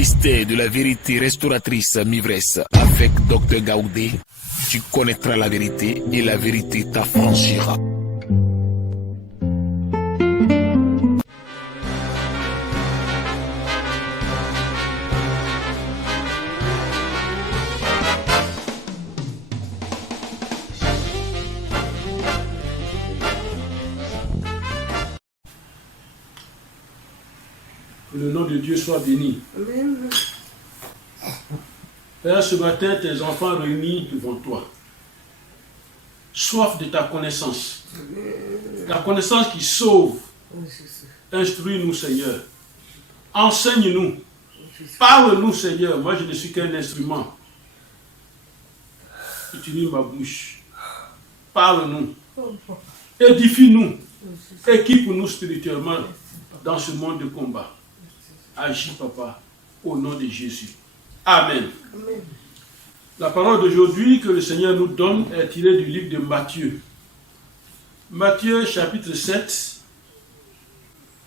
mystère de la vérité restauratrice m'ivresse avec Dr Gaoudé. Tu connaîtras la vérité et la vérité t'affranchira. Que le nom de Dieu soit béni. Amen. Père, ce matin, tes enfants réunis devant toi. Soif de ta connaissance. Ta connaissance qui sauve. Instruis-nous, Seigneur. Enseigne-nous. Parle-nous, Seigneur. Moi, je ne suis qu'un instrument. Utilise ma bouche. Parle-nous. Édifie-nous. Équipe-nous spirituellement dans ce monde de combat. Agis, Papa, au nom de Jésus. Amen. Amen. La parole d'aujourd'hui que le Seigneur nous donne est tirée du livre de Matthieu. Matthieu chapitre 7,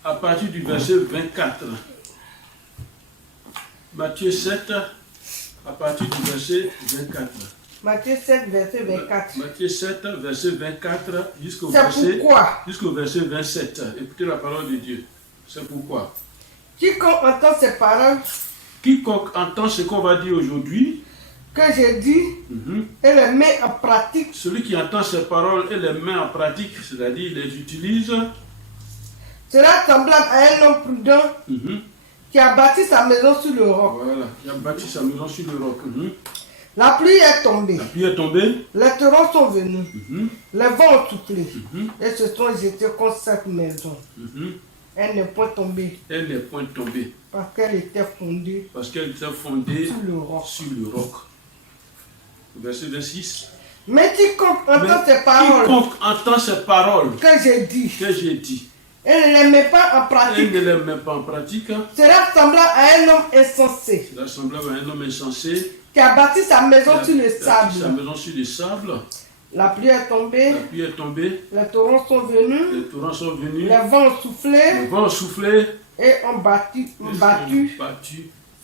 à partir du verset 24. Matthieu 7, à partir du verset 24. Matthieu 7, verset 24. Matthieu 7, verset 24 jusqu'au verset 27. Écoutez la parole de Dieu. C'est pourquoi. Quiconque entend ces paroles Quiconque entend ce qu'on va dire aujourd'hui, que j'ai dit et les met en pratique, celui qui entend ces paroles et les met en pratique, c'est-à-dire les utilise, sera semblable à un homme prudent qui a bâti sa maison sur le roc. Voilà, qui a bâti sa maison sur le roc. La pluie est tombée. La pluie est tombée. Les torrents sont venus. Les vents ont soufflé. Et se sont jetés contre cette maison. Elle n'est point tombée. Elle n'est point tombée. Parce qu'elle était fondée. Parce qu'elle était fondée sur le roc. Sur le roc. Verset 26. Mais quiconque entend ces paroles. Quiconque entend ces paroles. Que j'ai dit. Et ne les met pas en pratique. Elle ne les met pas en pratique. Sera semblable à un homme insensé. Sera semblable à un homme insensé. Qui a bâti sa maison sur le sable. Sa maison sur le sable. La pluie est tombée. La pluie est tombée. Les torrents sont venus. Les torrents sont venus. Les vents ont soufflé. Les vents ont soufflé. Et ont battu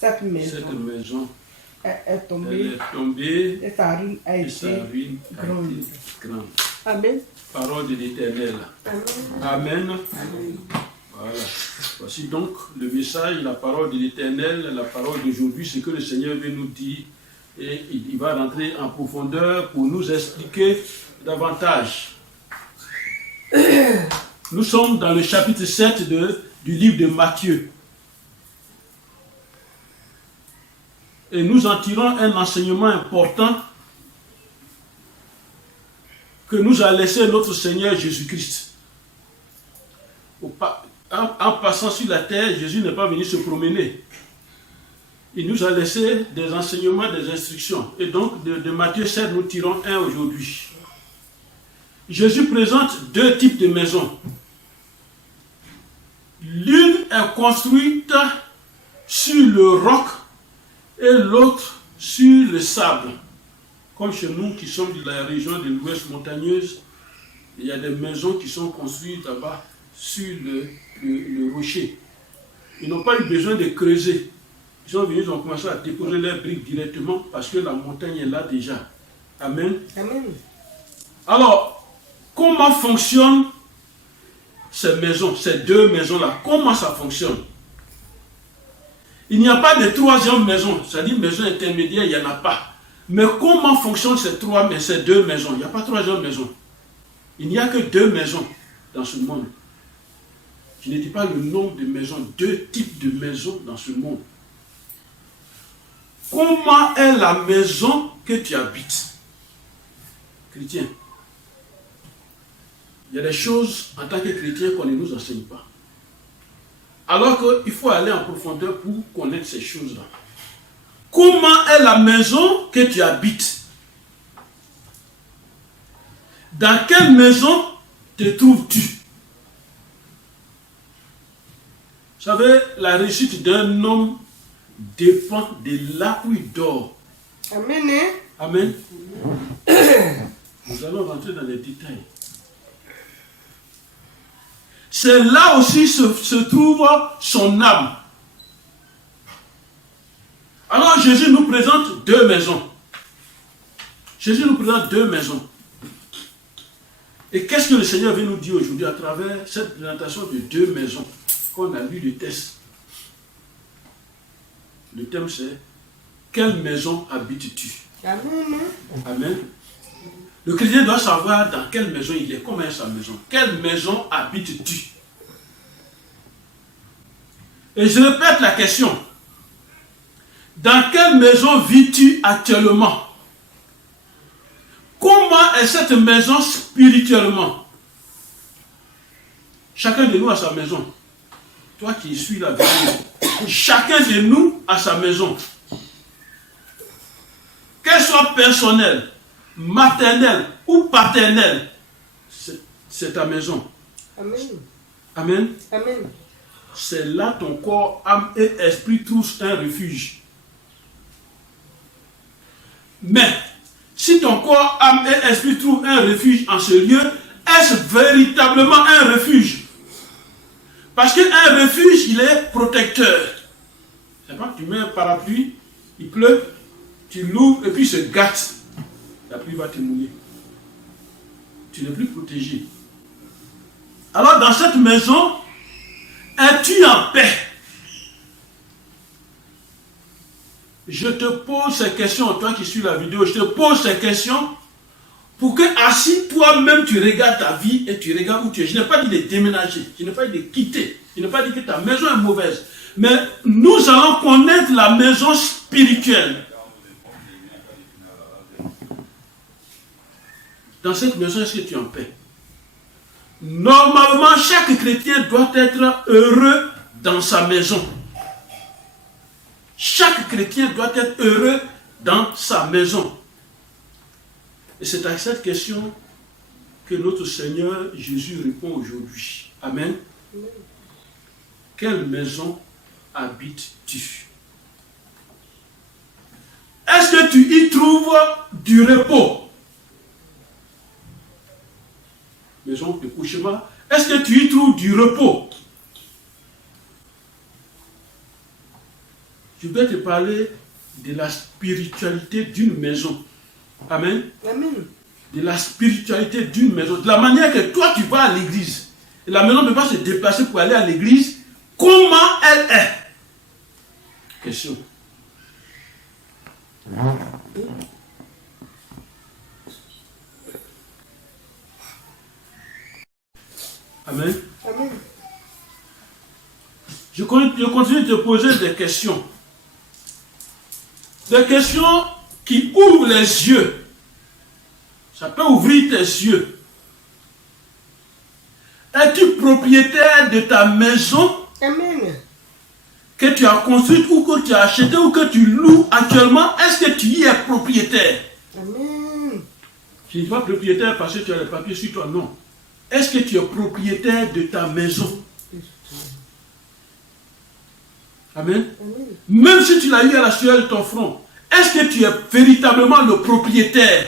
cette maison. Cette maison. Elle est tombée. Elle est tombée. Et sa ruine a été grande. Amen. Parole de l'Éternel. Amen. Voilà. Voici donc le message, la parole de l'Éternel, la parole d'aujourd'hui, ce que le Seigneur veut nous dire. Et il va rentrer en profondeur pour nous expliquer davantage. Nous sommes dans le chapitre 7 du livre de Matthieu. Et nous en tirons un enseignement important que nous a laissé notre Seigneur Jésus-Christ. En passant sur la terre, Jésus n'est pas venu se promener. Il nous a laissé des enseignements, des instructions. Et donc, de Matthieu 7, nous tirons un aujourd'hui. Jésus présente deux types de maisons. L'une est construite sur le roc et l'autre sur le sable. Comme chez nous qui sommes de la région de l'Ouest montagneuse, il y a des maisons qui sont construites là-bas sur le rocher. Ils n'ont pas eu besoin de creuser. Ils sont venus, ils ont commencé à déposer leurs briques directement parce que la montagne est là déjà. Amen. Amen. Alors, comment fonctionnent ces maisons, ces deux maisons-là? Comment ça fonctionne? Il n'y a pas de troisième maison, c'est-à-dire maison intermédiaire, il n'y en a pas. Mais comment fonctionnent ces deux maisons? Il n'y a pas de troisième maison. Il n'y a que deux maisons dans ce monde. Je ne dis pas le nombre de maisons, deux types de maisons dans ce monde. Comment est la maison que tu habites? Chrétien. Il y a des choses en tant que chrétien qu'on ne nous enseigne pas. Alors qu'il faut aller en profondeur pour connaître ces choses-là. Comment est la maison que tu habites? Dans quelle maison te trouves-tu? Vous savez, la réussite d'un homme dépend de là où il dort. Amen. Amen. Nous allons rentrer dans les détails. C'est là aussi se trouve son âme. Maintenant, Jésus nous présente deux maisons. Jésus nous présente deux maisons. Et qu'est-ce que le Seigneur veut nous dire aujourd'hui à travers cette présentation de deux maisons qu'on a lu de texte? Le thème c'est « Quelle maison habites-tu » Amen. Amen. Le chrétien doit savoir dans quelle maison il est, comment est sa maison. Quelle maison habites-tu? Et je répète la question. Dans quelle maison vis-tu actuellement? Comment est cette maison spirituellement? Chacun de nous a sa maison. Toi qui suis la vidéo, chacun de nous a sa maison. Qu'elle soit personnelle, maternelle ou paternelle, c'est ta maison. Amen. Amen. Amen. C'est là ton corps, âme et esprit trouvent un refuge. Mais, si ton corps, âme et esprit trouvent un refuge en ce lieu, est-ce véritablement un refuge? Parce qu'un refuge, il est protecteur. C'est pas que tu mets un parapluie, il pleut, tu l'ouvres et puis il se gâte. La pluie va te mouiller. Tu n'es plus protégé. Alors dans cette maison, es-tu en paix? Je te pose ces questions, toi qui suis la vidéo, je te pose ces questions pour que assis toi-même tu regardes ta vie et tu regardes où tu es. Je n'ai pas dit de déménager, je n'ai pas dit de quitter, je n'ai pas dit que ta maison est mauvaise. Mais nous allons connaître la maison spirituelle. Dans cette maison, est-ce que tu es en paix? Normalement, chaque chrétien doit être heureux dans sa maison. Chaque chrétien doit être heureux dans sa maison. Et c'est à cette question que notre Seigneur Jésus répond aujourd'hui. Amen. Quelle maison habites-tu? Est-ce que tu y trouves du repos? Maison de couchement. Est-ce que tu y trouves du repos? Je vais te parler de la spiritualité d'une maison. Amen. Amen. De la spiritualité d'une maison. De la manière que toi tu vas à l'église. Et la maison ne peut pas se déplacer pour aller à l'église. Comment elle est? Question. Amen. Amen. Je continue de te poser des questions. Des questions qui ouvrent les yeux. Ça peut ouvrir tes yeux. Es-tu propriétaire de ta maison Amen. que tu as construite ou que tu as achetée ou que tu loues actuellement? Est-ce que tu y es propriétaire? Amen. Je ne dis pas propriétaire parce que tu as les papiers sur toi, non. Est-ce que tu es propriétaire de ta maison? Amen. Amen. Même si tu l'as eu à la sueur de ton front, est-ce que tu es véritablement le propriétaire?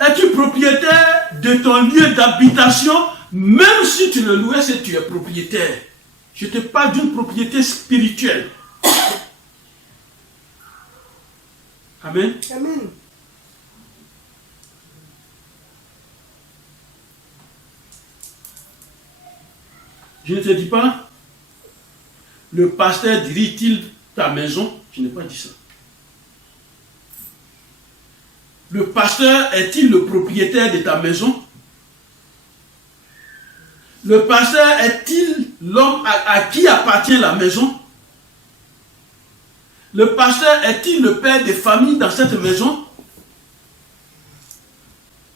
Es-tu propriétaire de ton lieu d'habitation, même si tu le louais, si tu es propriétaire? Je te parle d'une propriété spirituelle. Amen. Amen. Je ne te dis pas, le pasteur dirige-t-il ta maison? Je n'ai pas dit ça. Le pasteur est-il le propriétaire de ta maison? Le pasteur est-il l'homme à qui appartient la maison? Le pasteur est-il le père de famille dans cette maison?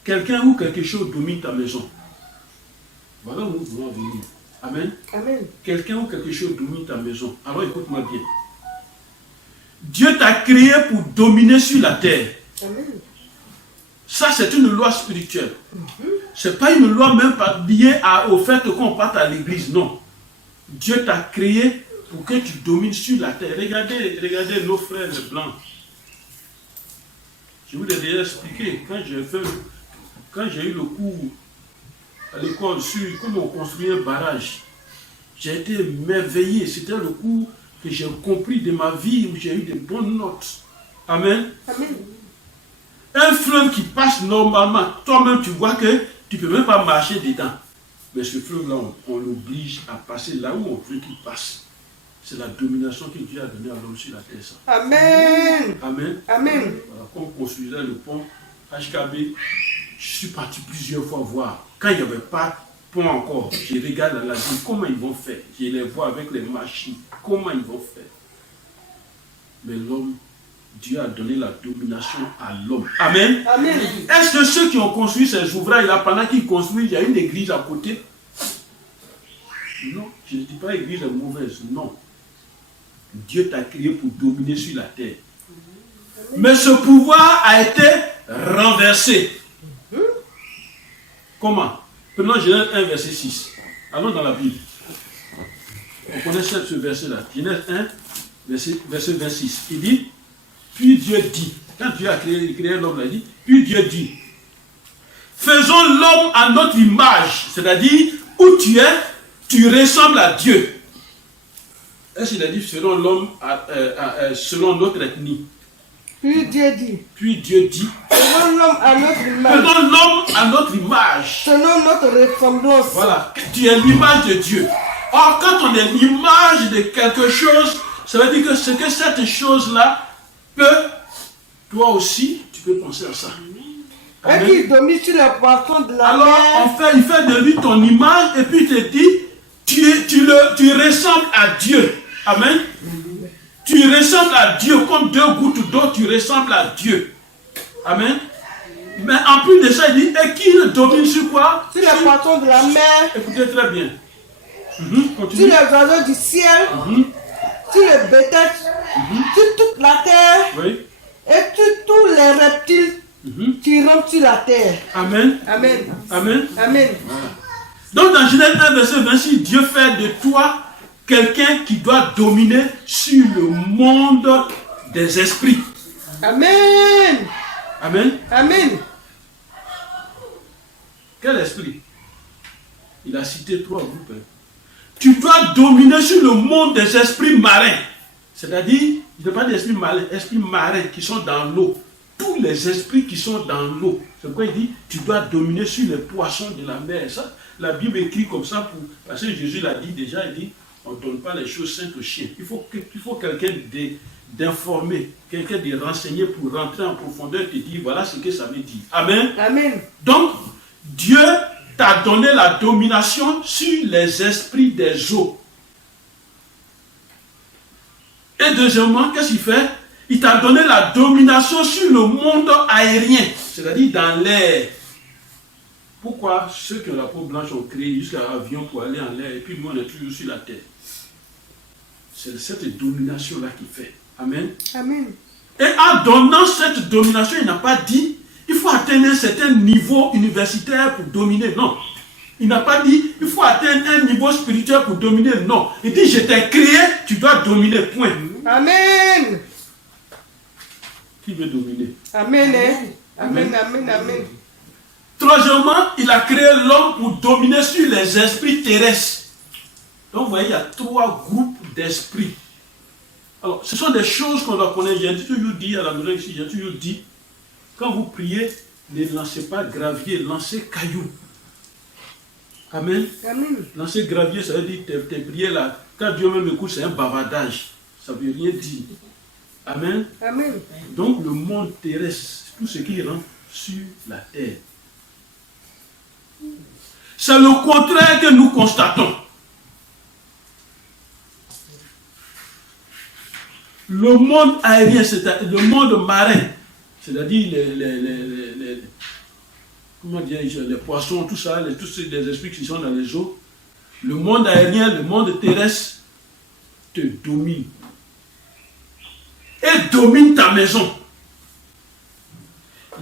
Quelqu'un ou quelque chose domine ta maison. Voilà où nous voulons venir. Amen. Amen. Quelqu'un ou quelque chose domine ta maison. Alors écoute-moi bien. Dieu t'a créé pour dominer sur la terre. Amen. Ça, c'est une loi spirituelle. Ce n'est pas une loi même pas liée au fait qu'on parte à l'église, non. Dieu t'a créé pour que tu domines sur la terre. Regardez nos frères les blancs. Je vous l'ai déjà expliqué. Quand j'ai eu le cours à l'école sur comment on construit un barrage, j'ai été merveillé. C'était le cours que j'ai compris de ma vie où j'ai eu de bonnes notes. Amen. Amen. Un fleuve qui passe normalement, toi-même tu vois que tu ne peux même pas marcher dedans. Mais ce fleuve-là, on l'oblige à passer là où on veut qu'il passe. C'est la domination que Dieu a donnée à l'homme sur la terre. Ça. Amen. Amen. Amen. Voilà, quand on construisait le pont HKB, je suis parti plusieurs fois voir. Quand il n'y avait pas de pont encore, je regarde la ville, comment ils vont faire. Je les vois avec les machines, comment ils vont faire. Mais l'homme, Dieu a donné la domination à l'homme. Amen. Amen. Est-ce que ceux qui ont construit ces ouvrages là, pendant qu'ils construisent, il y a une église à côté? Non, je ne dis pas l'église est mauvaise, non. Dieu t'a créé pour dominer sur la terre. Mais ce pouvoir a été renversé. Comment? Prenons Genèse 1, verset 6. Allons dans la Bible. On connaît ce verset-là. Genèse 1, verset 26. Il dit, puis Dieu dit, quand Dieu a créé l'homme, il a dit, puis Dieu dit, faisons l'homme à notre image, c'est-à-dire, où tu es, tu ressembles à Dieu. Est-ce qu'il a dit, selon l'homme, selon notre ethnie? Puis Dieu dit. Puis Dieu dit, Faisons l'homme à notre image. faisons l'homme à notre image. Selon notre ressemblance. Voilà, tu es l'image de Dieu. Or, quand on est l'image de quelque chose, ça veut dire que ce que cette chose-là peut, toi aussi, tu peux penser à ça. Et qui domine sur les poissons de la Alors, mer. en fait, il fait de lui ton image et puis il te dit, tu ressembles à Dieu. Amen. Tu ressembles à Dieu comme 2 gouttes d'eau, tu ressembles à Dieu. Amen. Mais en plus de ça, il dit, et qu'il domine sur quoi? Sur les poissons de la mer. Écoutez très bien. Sur Continue. les oiseaux du ciel. Sur les bétails. Sur toute la terre. Oui. Et sur tous les reptiles qui rampent sur la terre. Amen. Amen. Amen. Amen. Donc dans Genèse 1, verset 26, Dieu fait de toi quelqu'un qui doit dominer sur le monde des esprits. Amen. Amen. Amen. Quel esprit? Il a cité 3 groupes. Tu dois dominer sur le monde des esprits marins. C'est-à-dire, il ne parle pas d'esprits marins qui sont dans l'eau. Tous les esprits qui sont dans l'eau. C'est pourquoi il dit, tu dois dominer sur les poissons de la mer. Ça, la Bible écrit comme ça, parce que Jésus l'a dit déjà, il dit, on ne donne pas les choses saintes aux chiens. Il faut quelqu'un d'informé, quelqu'un de renseigné pour rentrer en profondeur et te dire, voilà ce que ça veut dire. Amen. Amen. Donc, Dieu t'a donné la domination sur les esprits des eaux. Et deuxièmement, qu'est-ce qu'il fait? Il t'a donné la domination sur le monde aérien, c'est-à-dire dans l'air. Pourquoi ceux qui ont la peau blanche ont créé jusqu'à un avion pour aller en l'air et puis nous on est toujours sur la terre? C'est cette domination-là qu'il fait. Amen. Amen. Et en donnant cette domination, il n'a pas dit il faut atteindre un certain niveau universitaire pour dominer. Non. Il n'a pas dit il faut atteindre un niveau spirituel pour dominer. Non. Il dit je t'ai créé, tu dois dominer. Point. Amen. Qui veut dominer? Amen. Amen. Amen. Amen. Troisièmement, il a créé l'homme pour dominer sur les esprits terrestres. Donc vous voyez, il y a 3 groupes d'esprits. Alors, ce sont des choses qu'on doit connaître. J'ai toujours dit à la maison ici, j'ai toujours dit, quand vous priez, ne lancez pas gravier, lancez caillou. Amen. Amen. Lancer gravier, ça veut dire tes prières là. Quand Dieu même écoute, c'est un bavardage. Ça ne veut rien dire. Amen. Amen. Donc le monde terrestre, tout ce qui rentre sur la terre. C'est le contraire que nous constatons. Le monde aérien, c'est-à-dire le monde marin, c'est-à-dire comment dire, les poissons, tout ça, tous les esprits qui sont dans les eaux, le monde aérien, le monde terrestre te domine. Et domine ta maison.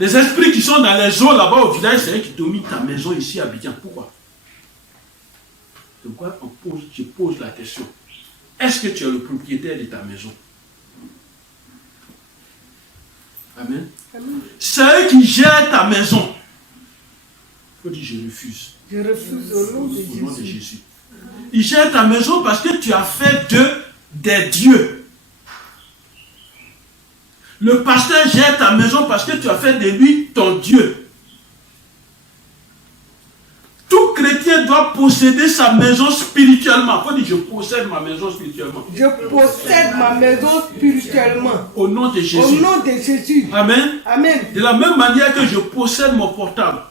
Les esprits qui sont dans les eaux là-bas au village, c'est eux qui dominent ta maison ici à Abidjan. Pourquoi? C'est pourquoi je pose la question. Est-ce que tu es le propriétaire de ta maison? Amen. Amen. C'est eux qui gèrent ta maison. Il faut dire je refuse. Je refuse au nom de Jésus. Ils gèrent ta maison parce que tu as fait d'eux des dieux. Le pasteur gère ta maison parce que tu as fait de lui ton Dieu. Tout chrétien doit posséder sa maison spirituellement. Faut dire, je possède ma maison spirituellement. Je possède ma maison spirituellement. Au nom de Jésus. Au nom de Jésus. Amen. Amen. De la même manière que je possède mon portable.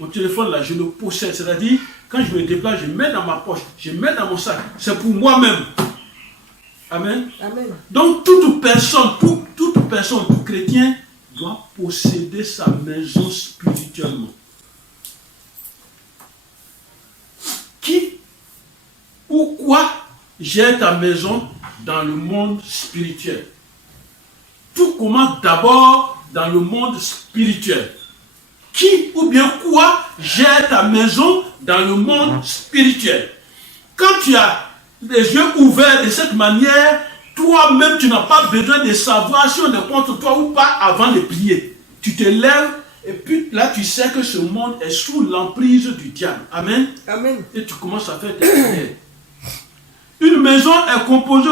Mon téléphone là, je le possède. C'est-à-dire, quand je me déplace, je mets dans ma poche, je mets dans mon sac. C'est pour moi-même. Amen. Amen. Donc toute personne, tout chrétien doit posséder sa maison spirituellement. Qui ou quoi gère ta maison dans le monde spirituel? Tout commence d'abord dans le monde spirituel. Qui ou bien quoi gère ta maison dans le monde spirituel? Quand tu as les yeux ouverts de cette manière, toi-même tu n'as pas besoin de savoir si on est contre toi ou pas avant de prier. Tu te lèves et puis là tu sais que ce monde est sous l'emprise du diable. Amen. Amen. Et tu commences à faire tes prières. Une maison est composée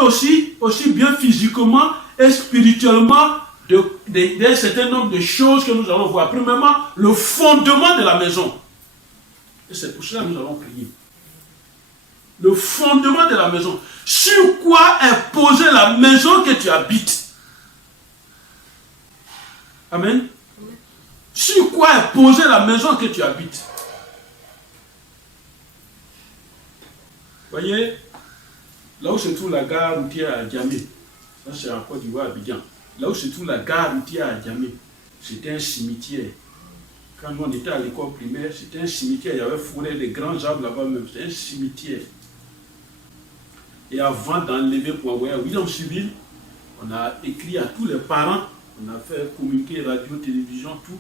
aussi bien physiquement et spirituellement d'un certain nombre de choses que nous allons voir. Premièrement, le fondement de la maison. Et c'est pour cela que nous allons prier. Le fondement de la maison. Sur quoi est posée la maison que tu habites? Amen. Sur quoi est posée la maison que tu habites? Voyez, là où se trouve la gare routière à Djamé, ça c'est en Côte d'Ivoire, Abidjan. Là où se trouve la gare routière à Djamé, c'était un cimetière. Quand nous on était à l'école primaire, c'était un cimetière. Il y avait fourré des grands arbres là-bas même. C'était un cimetière. Et avant d'enlever pour envoyer à William Civil, on a écrit à tous les parents, on a fait communiquer radio, télévision, tout.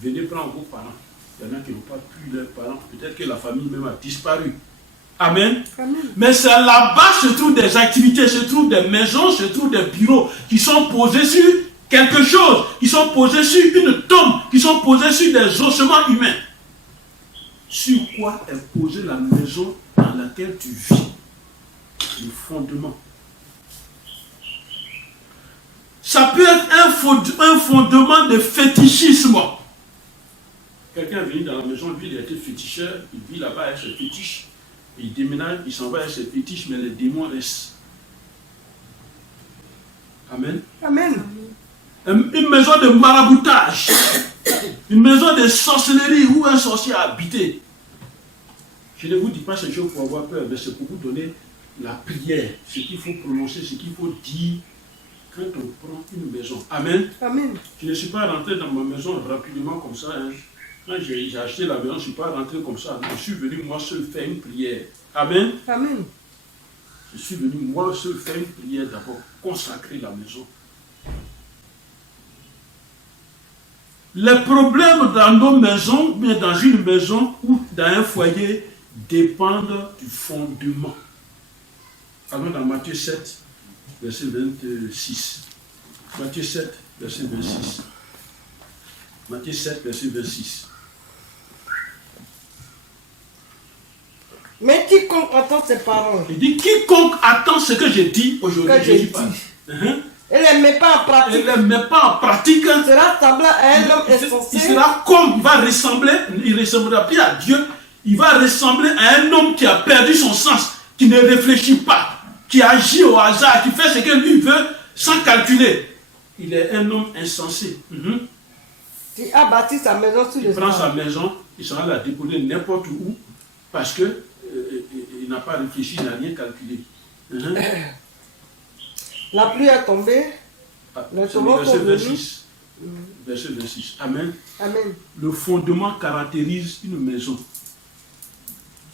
Venez prendre vos parents. Il y en a qui n'ont pas pu leurs parents. Peut-être que la famille même a disparu. Amen. Amen. Mais c'est là-bas se trouvent des activités, se trouvent des maisons, se trouvent des bureaux qui sont posés sur quelque chose, qui sont posés sur une tombe, qui sont posés sur des ossements humains. Sur quoi est posée la maison dans laquelle tu vis? Le fondement. Ça peut être un fondement de fétichisme. Quelqu'un vient dans la maison, lui, il a été féticheur, il vit là-bas avec ses fétiches, il déménage, il s'en va avec ses fétiches, mais les démons restent. Amen. Amen. Une maison de maraboutage, une maison de sorcellerie où un sorcier a habité. Je ne vous dis pas ces choses pour avoir peur, mais c'est pour vous donner la prière, ce qu'il faut prononcer, ce qu'il faut dire quand on prend une maison. Amen. Amen. Je ne suis pas rentré dans ma maison rapidement comme ça. Hein. Quand j'ai acheté la maison, je ne suis pas rentré comme ça. Je suis venu moi seul faire une prière. Amen. Amen. Je suis venu moi seul faire une prière d'abord, consacrer la maison. Les problèmes dans nos maisons, mais dans une maison ou dans un foyer, dépendent du fondement. Allons dans Matthieu 7, verset 26. Matthieu 7, verset 26. Matthieu 7, verset 26. Mais quiconque attend ses paroles, Il dit, quiconque attend ce que j'ai dit aujourd'hui, que j'ai Jésus dit, parle. et ne les met pas en Et pratique, ne le met pas en pratique. sera semblable à un homme Il insensé sera comme, il va ressembler, il ne ressemblera plus à Dieu, il va ressembler à un homme qui a perdu son sens, qui ne réfléchit pas, qui agit au hasard, qui fait ce que lui veut sans calculer. Il est un homme insensé. qui a bâti sa maison sur Il le prend sa sable. maison, il s'en va la déposer n'importe où, parce que il n'a pas réfléchi, il n'a rien calculé. La pluie est tombée, les C'est le tourments verset sont venus. 26. Verset 26. Amen. Amen. Le fondement caractérise une maison.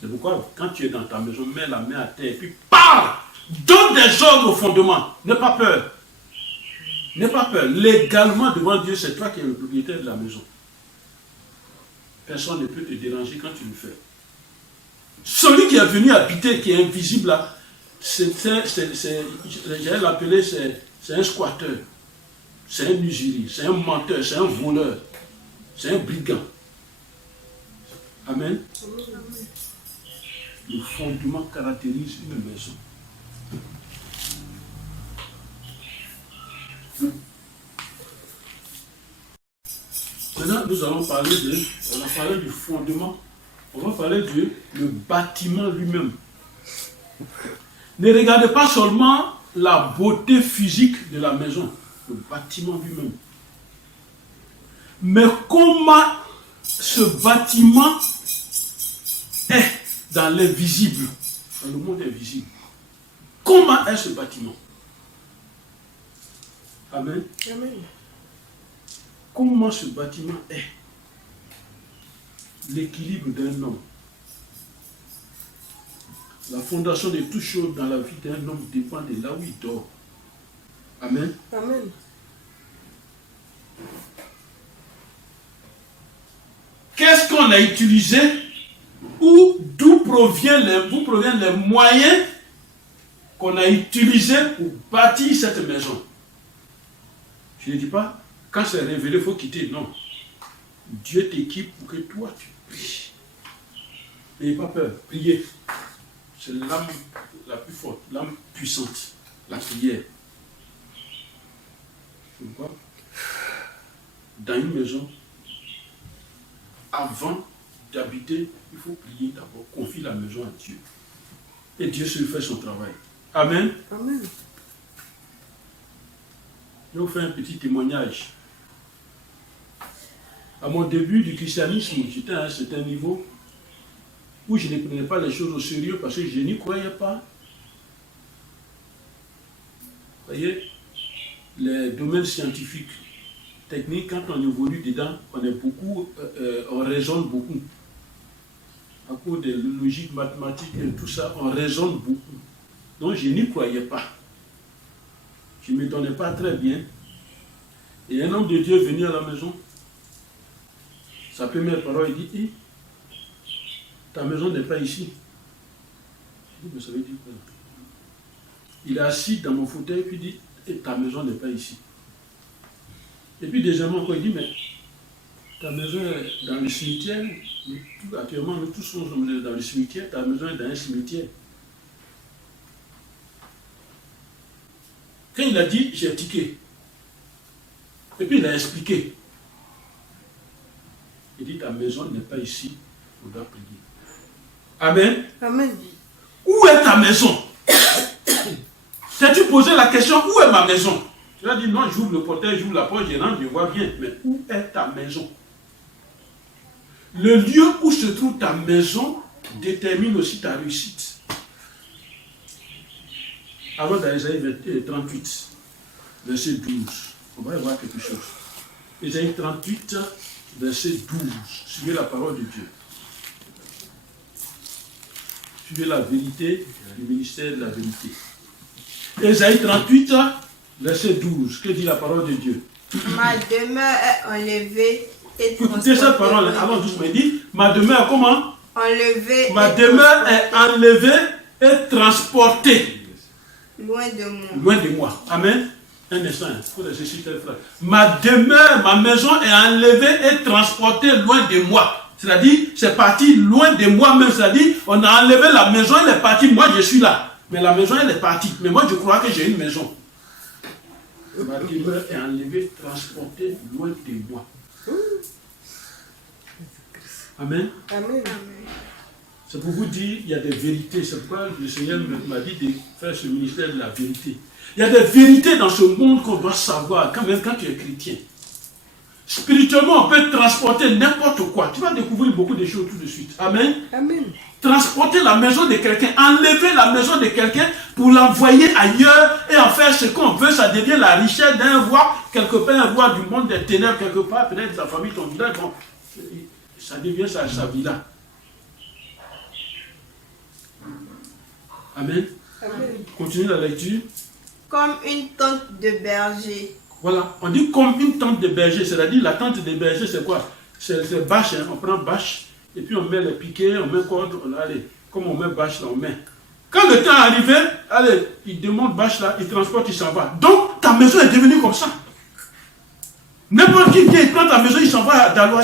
C'est pourquoi, quand tu es dans ta maison, mets la main à terre et puis parle. Donne des ordres au fondement. N'aie pas peur. N'aie pas peur. Légalement, devant Dieu, c'est toi qui es le propriétaire de la maison. Personne ne peut te déranger quand tu le fais. Celui qui est venu habiter, qui est invisible là, j'allais l'appeler, c'est un squatteur. C'est un usurier, c'est un menteur, c'est un voleur, c'est un brigand. Amen. Le fondement caractérise une maison. nous allons parler on a parlé du fondement, on va parler le bâtiment lui-même. Ne regardez pas seulement la beauté physique de la maison, le bâtiment lui-même. Mais comment ce bâtiment est dans l'invisible, dans le monde invisible. Comment est ce bâtiment? Amen. Amen. Comment ce bâtiment est? L'équilibre d'un homme. La fondation de toutes choses dans la vie d'un homme dépend de là où il dort. Amen. Amen. Qu'est-ce qu'on a utilisé ou d'où proviennent les moyens qu'on a utilisés pour bâtir cette maison? Je ne dis pas, quand c'est révélé, il faut quitter. Non. Dieu t'équipe pour que toi, tu pries. N'ayez pas peur. Priez. C'est l'âme la plus forte, l'âme puissante. La prière. Pourquoi? Dans une maison, avant d'habiter, il faut prier d'abord. Confie la maison à Dieu. Et Dieu se fait son travail. Amen. Amen. Je vais vous faire un petit témoignage. À mon début du christianisme, j'étais à un certain niveau où je ne prenais pas les choses au sérieux parce que je n'y croyais pas. Vous voyez, les domaines scientifiques, techniques, quand on évolue dedans, on raisonne beaucoup. À cause de logique mathématique et tout ça, on raisonne beaucoup. Donc je n'y croyais pas. Je ne me donnais pas très bien. Et un homme de Dieu est venu à la maison. Sa première parole, il dit, ta maison n'est pas ici. Je dis, mais ça veut dire quoi? Il est assis dans mon fauteuil, puis il dit, ta maison n'est pas ici. Et puis deuxièmement, il dit, mais ta maison est dans le cimetière. Actuellement, nous tous sommes dans le cimetière, ta maison est dans un cimetière. Quand il a dit, j'ai tiqué. Et puis il a expliqué. Il dit, ta maison n'est pas ici, on doit prier. Amen. Amen. Où est ta maison? T'as-tu posé la question, où est ma maison? Tu as dit, non, j'ouvre le portail, j'ouvre la porte, je rentre, je vois bien. Mais où est ta maison? Le lieu où se trouve ta maison détermine aussi ta réussite. Avant dans Ésaïe 38, verset 12, on va y voir quelque chose. Ésaïe 38, verset 12. Suivez la parole de Dieu. Suivez la vérité, le ministère de la vérité. Ésaïe 38, verset 12. Que dit la parole de Dieu? Ma demeure est enlevée et transportée. Écoutez cette parole, avant doucement, il dit, ma demeure est comment? Enlevée. Ma demeure est enlevée et transportée. Loin de moi. Loin de moi. Amen. Un instant, il faut laisser cette phrase. Ma demeure, ma maison est enlevée et transportée loin de moi. C'est-à-dire, c'est parti loin de moi-même. C'est-à-dire, on a enlevé la maison, elle est partie. Moi, je suis là. Mais la maison, elle est partie. Mais moi, je crois que j'ai une maison. Ma demeure est enlevée, transportée loin de moi. Amen. Amen. C'est pour vous dire, il y a des vérités. C'est pourquoi le Seigneur m'a dit de faire ce ministère de la vérité. Il y a des vérités dans ce monde qu'on doit savoir, quand même quand tu es chrétien. Spirituellement, on peut transporter n'importe quoi. Tu vas découvrir beaucoup de choses tout de suite. Amen. Amen. Transporter la maison de quelqu'un, enlever la maison de quelqu'un pour l'envoyer ailleurs et en faire ce qu'on veut, ça devient la richesse d'un roi, quelque part, un roi du monde des ténèbres, quelque part, peut-être sa famille, ton village, bon, ça devient sa villa. Amen. Amen. Continue la lecture. Comme une tente de berger. Voilà, on dit comme une tente de berger, c'est-à-dire la tente de berger, c'est quoi? C'est bâche, hein? On prend bâche, et puis on met les piquets, on met corde, allez, comme on met bâche là, on met. Quand le temps est arrivé, allez, il démonte bâche là, il transporte, il s'en va. Donc, ta maison est devenue comme ça. N'importe qui vient, il prend ta maison, il s'en va à Dalois,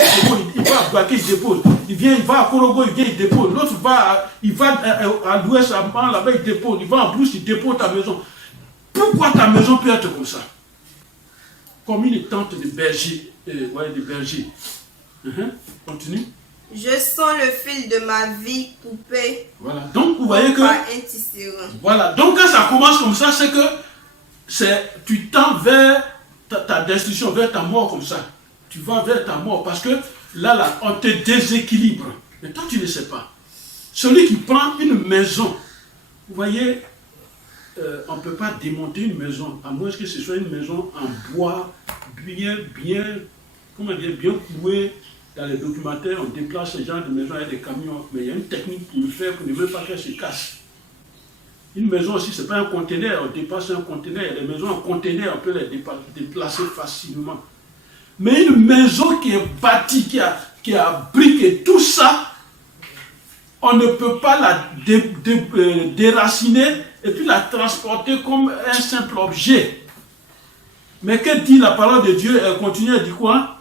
il va à Baké, il dépose. Il vient, il va à Korogo, il vient, il dépose. L'autre il va à l'ouest, là-bas, il dépose. Il va en Brousse, il dépose ta maison. Pourquoi ta maison peut être comme ça? Comme une tente de berger, Continue. Je sens le fil de ma vie coupé Voilà. Donc, vous voyez que... par un tisserand. Voilà. Donc, quand ça commence comme ça, c'est que tu tends vers ta destruction, vers ta mort comme ça. Tu vas vers ta mort parce que là, on te déséquilibre. Mais toi, tu ne sais pas. Celui qui prend une maison, vous voyez, on ne peut pas démonter une maison, à moins que ce soit une maison en bois, bien clouée. Dans les documentaires, on déplace ce genre de maison avec des camions, mais il y a une technique pour le faire, pour ne même pas qu'elle se casse. Une maison aussi, ce n'est pas un conteneur, on dépasse un conteneur. Il y a des maisons en conteneur, on peut les déplacer facilement. Mais une maison qui est bâtie, qui a briques et tout ça, on ne peut pas la déraciner et puis la transporter comme un simple objet. Mais que dit la parole de Dieu? Elle continue, elle dit quoi?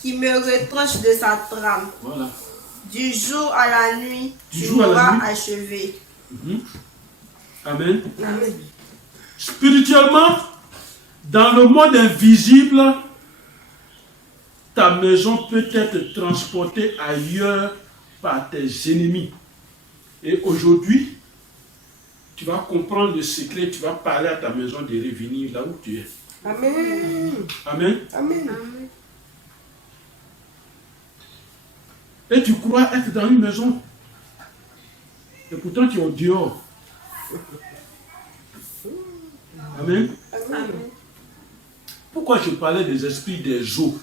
Qui me retranche de sa trame. Voilà. Du jour à la nuit, Du tu jour à la m'auras nuit. achevé. Amen. Amen. Spirituellement, dans le monde invisible, ta maison peut être transportée ailleurs par tes ennemis. Et aujourd'hui, tu vas comprendre le secret, tu vas parler à ta maison de revenir là où tu es. Amen. Amen. Amen. Amen. Et tu crois être dans une maison. Et pourtant tu es au dehors. Amen. Amen. Pourquoi je parlais des esprits des eaux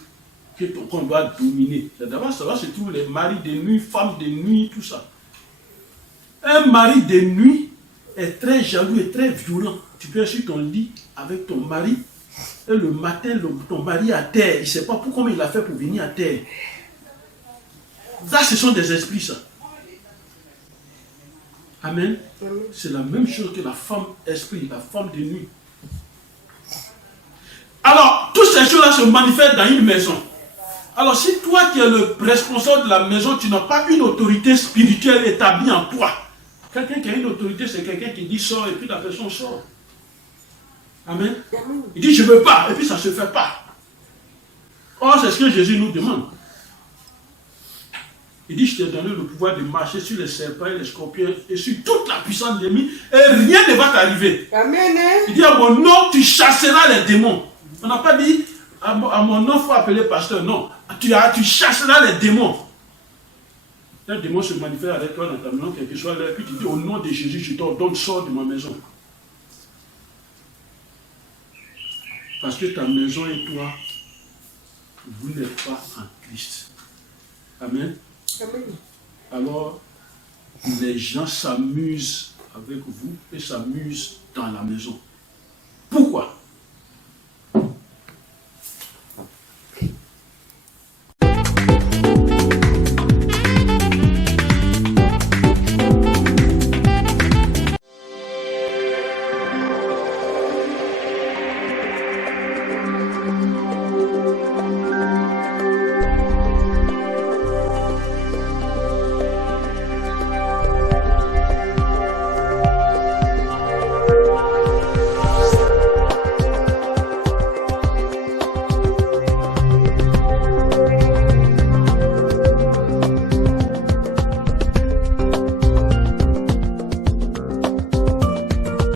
qu'on doit dominer? D'abord, ça va se trouver les maris de nuit, femmes de nuit, tout ça. Un mari de nuit est très jaloux et très violent. Tu peux être sur ton lit avec ton mari et le matin, ton mari est à terre. Il ne sait pas comment il a fait pour venir à terre. Ça, ce sont des esprits, ça. Amen. C'est la même chose que la femme esprit, la femme de nuit. Alors, toutes ces choses-là se manifestent dans une maison. Alors, si toi qui es le responsable de la maison, tu n'as pas une autorité spirituelle établie en toi. Quelqu'un qui a une autorité, c'est quelqu'un qui dit sort et puis la personne sort. Amen. Il dit je ne veux pas et puis ça ne se fait pas. Or, c'est ce que Jésus nous demande. Il dit, je t'ai donné le pouvoir de marcher sur les serpents et les scorpions et sur toute la puissance de l'ennemi et rien ne va t'arriver. Amen. Il dit, à mon nom, tu chasseras les démons. On n'a pas dit, à mon nom, il faut appeler pasteur. Non, tu chasseras les démons. Un démon se manifeste avec toi dans ta maison, quel que soit l'heure, puis tu dis, au nom de Jésus, je t'ordonne, sors de ma maison. Parce que ta maison et toi, vous n'êtes pas en Christ. Amen. Amen. Alors, les gens s'amusent avec vous et s'amusent dans la maison. Pourquoi?